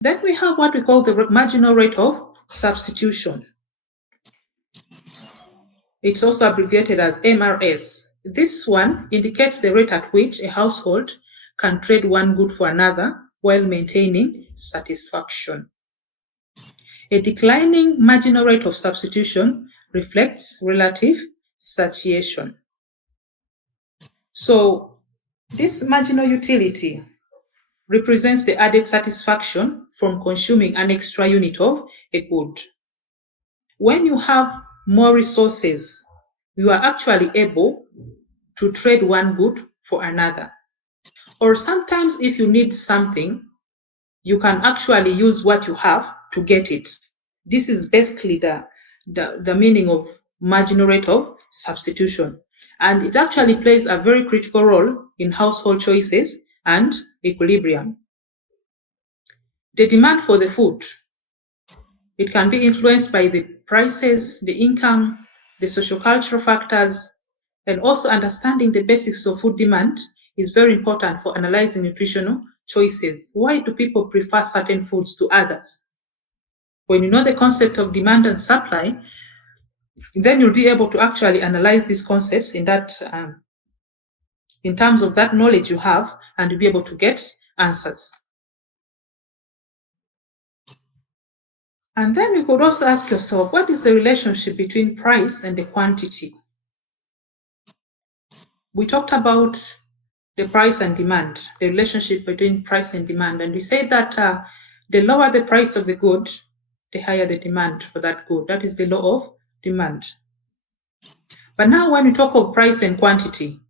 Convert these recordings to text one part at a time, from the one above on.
Then we have what we call the marginal rate of substitution. It's also abbreviated as MRS. This one indicates the rate at which a household can trade one good for another while maintaining satisfaction. A declining marginal rate of substitution reflects relative satiation. So this marginal utility represents the added satisfaction from consuming an extra unit of a good. When you have more resources, you are actually able to trade one good for another. Or sometimes if you need something, you can actually use what you have to get it. This is basically the meaning of marginal rate of substitution. And it actually plays a very critical role in household choices and equilibrium. The demand for the food, it can be influenced by the prices, the income, the social-cultural factors, and also understanding the basics of food demand is very important for analyzing nutritional choices. Why do people prefer certain foods to others? When you know the concept of demand and supply, then you'll be able to actually analyze these concepts in terms of that knowledge you have, and you'll be able to get answers. And then you could also ask yourself, what is the relationship between price and the quantity? We talked about the price and demand, the relationship between price and demand, and we said that the lower the price of the good, the higher the demand for that good. That is the law of demand. But now when we talk of price and quantity,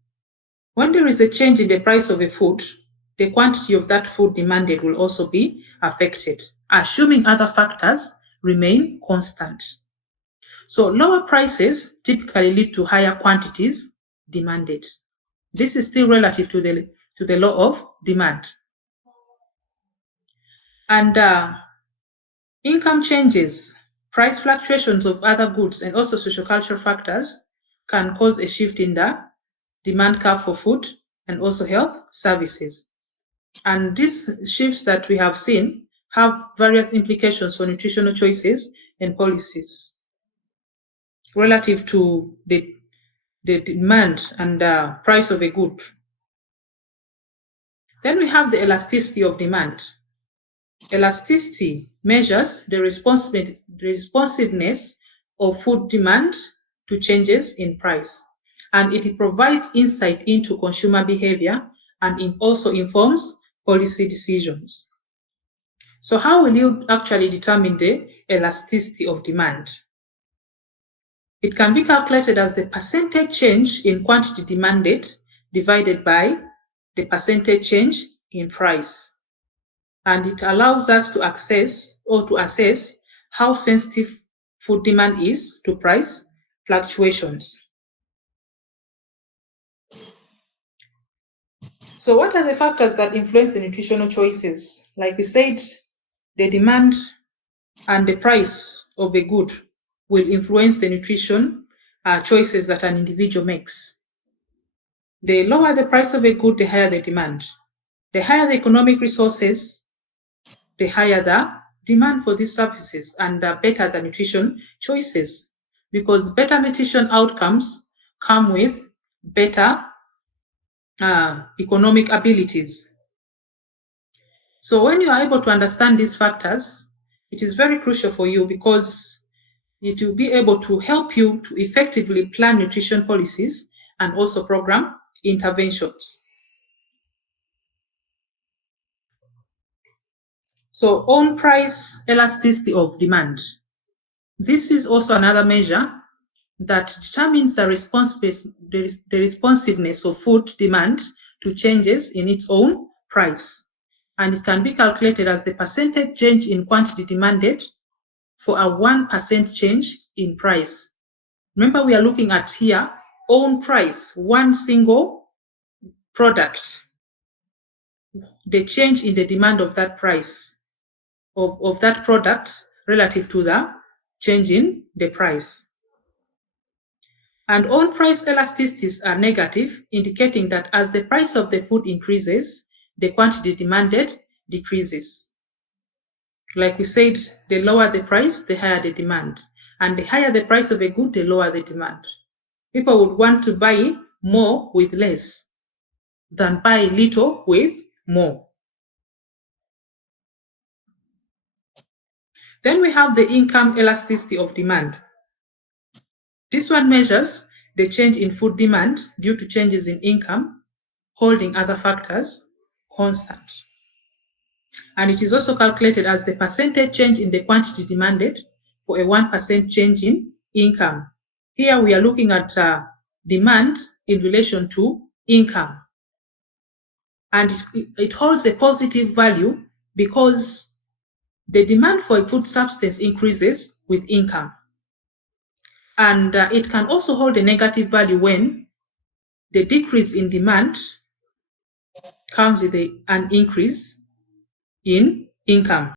when there is a change in the price of a food, the quantity of that food demanded will also be affected, assuming other factors remain constant. So lower prices typically lead to higher quantities demanded. This is still relative to the law of demand. And income changes, price fluctuations of other goods, and also social-cultural factors can cause a shift in the demand curve for food and also health services. And these shifts that we have seen have various implications for nutritional choices and policies relative to the demand and the price of a good. Then we have the elasticity of demand. Elasticity measures the responsiveness of food demand to changes in price, and it provides insight into consumer behavior, and it also informs policy decisions. So how will you actually determine the elasticity of demand? It can be calculated as the percentage change in quantity demanded divided by the percentage change in price. And it allows us to assess how sensitive food demand is to price fluctuations. So what are the factors that influence the nutritional choices? Like we said, the demand and the price of a good will influence the nutrition choices that an individual makes. The lower the price of a good, the higher the demand. The higher the economic resources, the higher the demand for these services, and the better the nutrition choices, because better nutrition outcomes come with better economic abilities. So when you are able to understand these factors, it is very crucial for you because it will be able to help you to effectively plan nutrition policies and also program interventions. So own price elasticity of demand. This is also another measure that determines the responsiveness of food demand to changes in its own price. And it can be calculated as the percentage change in quantity demanded for a 1% change in price. Remember, we are looking at here own price, one single product, the change in the demand of that price of that product relative to the change in the price. And own price elasticities are negative, indicating that as the price of the food increases, the quantity demanded decreases. Like we said, the lower the price, the higher the demand. And the higher the price of a good, the lower the demand. People would want to buy more with less than buy little with more. Then we have the income elasticity of demand. This one measures the change in food demand due to changes in income, holding other factors constant. And it is also calculated as the percentage change in the quantity demanded for a 1% change in income. Here we are looking at demand in relation to income. And it holds a positive value because the demand for a food substance increases with income. And it can also hold a negative value when the decrease in demand comes with an increase in income.